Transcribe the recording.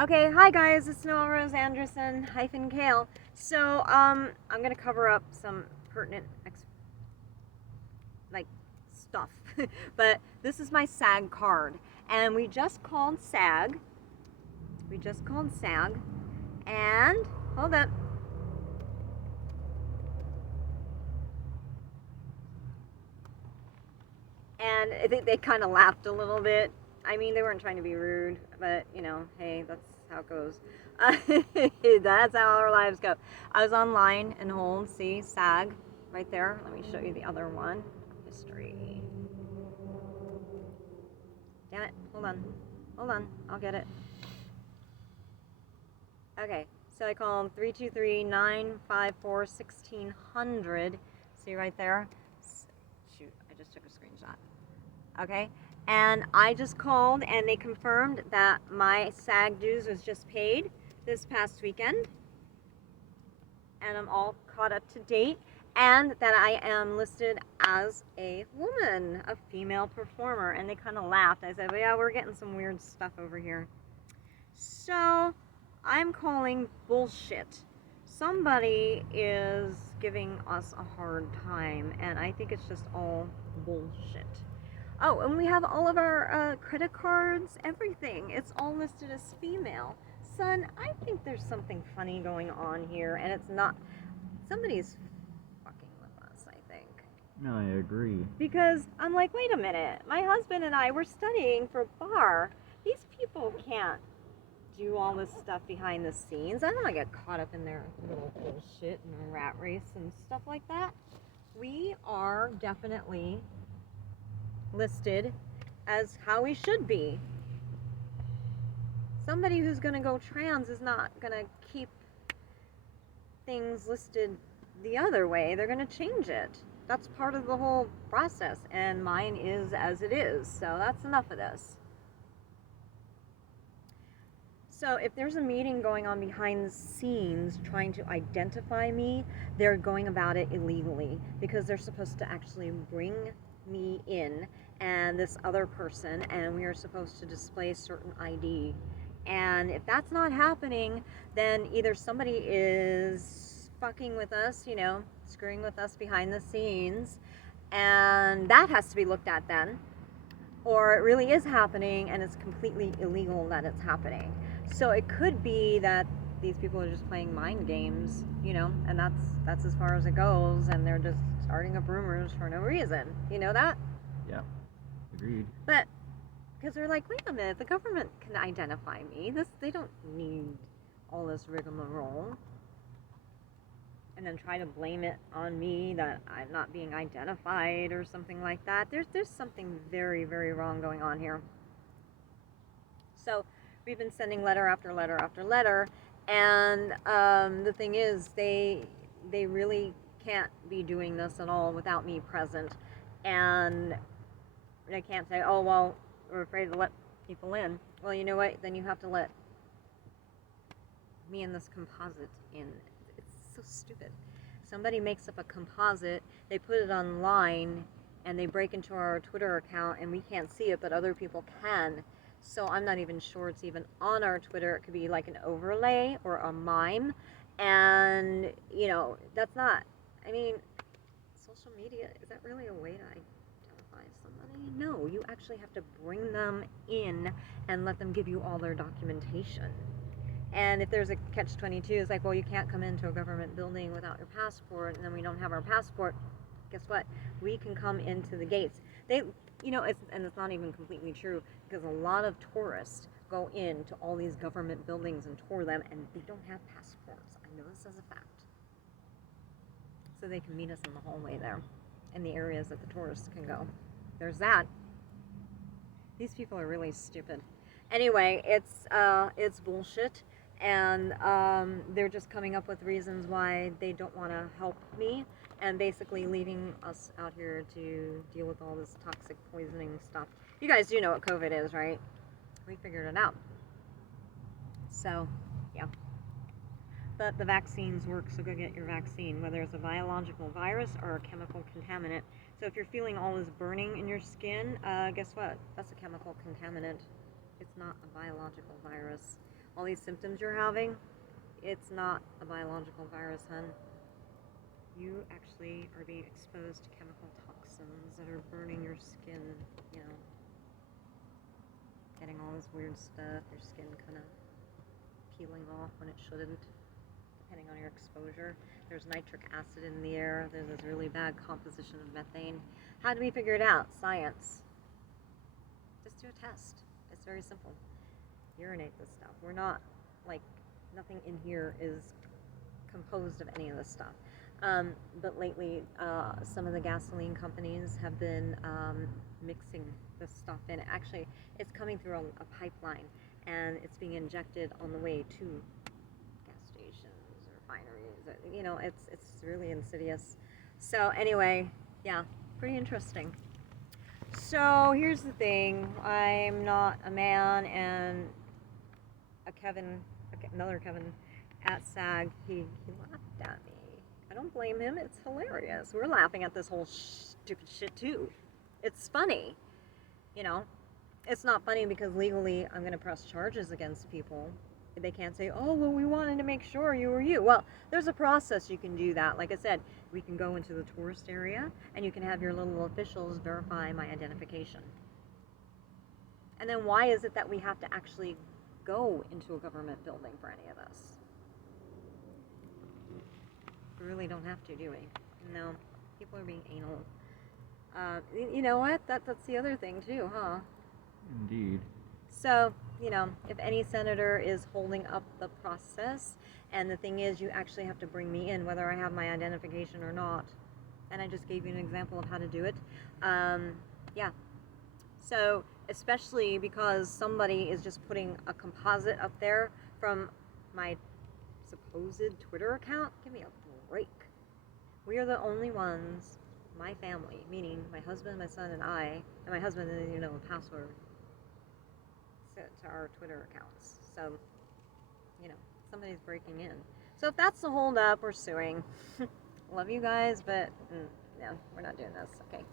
Okay, hi guys, it's Noelle Rose Anderson hyphen Kale. So, I'm gonna cover up some pertinent stuff, but this is my SAG card, and we just called SAG. And hold up. And I think they kind of laughed a little bit. I mean, they weren't trying to be rude, but you know, hey, that's how it goes. That's how our lives go. I was online and hold, see, SAG right there. Let me show you the other one. History. Damn it. Hold on. I'll get it. Okay. So I call them 323-954-1600. See right there? Shoot, I just took a screenshot. Okay. And I just called and they confirmed that my SAG dues was just paid this past weekend. And I'm all caught up to date. And that I am listed as a woman, a female performer. And they kind of laughed. I said, well, yeah, we're getting some weird stuff over here. So I'm calling bullshit. Somebody is giving us a hard time. And I think it's just all bullshit. Oh, and we have all of our credit cards, everything. It's all listed as female. Son, I think there's something funny going on here, and it's not. Somebody's fucking with us, I think. No, I agree. Because I'm like, wait a minute. My husband and I were studying for bar. These people can't do all this stuff behind the scenes. I don't want to get caught up in their little bullshit and rat race and stuff like that. We are definitely listed as how we should be. Somebody who's going to go trans is not going to keep things listed the other way. They're going to change it. That's part of the whole process, and mine is as it is. So that's enough of this. So if there's a meeting going on behind the scenes trying to identify me, they're going about it illegally because they're supposed to actually bring me in and this other person, and we are supposed to display certain ID. And if that's not happening, then either somebody is fucking with us, you know, screwing with us behind the scenes, and that has to be looked at then, or it really is happening and it's completely illegal that it's happening. So it could be that these people are just playing mind games, you know, and that's as far as it goes, and they're just starting up rumors for no reason. You know that? Yeah, agreed. But because they're like, wait a minute, the government can identify me. They don't need all this rigmarole. And then try to blame it on me that I'm not being identified or something like that. There's something very, very wrong going on here. So we've been sending letter after letter after letter, and the thing is, they really can't be doing this at all without me present, and they can't say, oh well, we're afraid to let people in. Well, you know what? Then you have to let me and this composite in. It's so stupid. Somebody makes up a composite, they put it online, and they break into our Twitter account, and we can't see it, but other people can. So I'm not even sure it's even on our Twitter. It could be like an overlay or a mime. And, you know, that's not, I mean, social media, is that really a way to identify somebody? No, you actually have to bring them in and let them give you all their documentation. And if there's a catch-22, it's like, well, you can't come into a government building without your passport, and then we don't have our passport. Guess what? We can come into the gates. They, you know, it's not even completely true, because a lot of tourists go into all these government buildings and tour them, and they don't have passports. I know this as a fact. So they can meet us in the hallway there, in the areas that the tourists can go. There's that. These people are really stupid. Anyway, it's bullshit, and they're just coming up with reasons why they don't want to help me, and basically leaving us out here to deal with all this toxic poisoning stuff. You guys do know what COVID is, right? We figured it out. So, yeah. But the vaccines work, so go get your vaccine, whether it's a biological virus or a chemical contaminant. So if you're feeling all this burning in your skin, guess what? That's a chemical contaminant. It's not a biological virus. all these symptoms you're having, it's not a biological virus, hun. You actually are being exposed to chemical toxins that are burning your skin, you know, getting all this weird stuff, your skin kind of peeling off when it shouldn't, depending on your exposure. There's nitric acid in the air. There's this really bad composition of methane. How do we figure it out? Science. Just do a test. It's very simple. Urinate this stuff. We're not, like, nothing in here is composed of any of this stuff. But lately, some of the gasoline companies have been mixing this stuff in. Actually, it's coming through a pipeline, and it's being injected on the way to gas stations or refineries. You know, it's really insidious. So anyway, yeah, pretty interesting. So here's the thing. I'm not a man, and another Kevin at SAG, he laughed at me. I don't blame him. It's hilarious. We're laughing at this whole stupid shit too. It's funny. You know, it's not funny because legally I'm going to press charges against people. They can't say, oh, well, we wanted to make sure you were you. Well, there's a process you can do that. Like I said, we can go into the tourist area and you can have your little officials verify my identification. And then why is it that we have to actually go into a government building for any of this? We really don't have to, do we? No. People are being anal. You know what? That's the other thing too, huh? Indeed. So, you know, if any senator is holding up the process, and the thing is, you actually have to bring me in, whether I have my identification or not. And I just gave you an example of how to do it. Yeah. So, especially because somebody is just putting a composite up there from my supposed Twitter account, give me a break. We are the only ones, my family, meaning my husband, my son, and I, and my husband didn't even know a password to our Twitter accounts. So, you know, somebody's breaking in. So if that's the hold up, we're suing. Love you guys, but no, we're not doing this. Okay.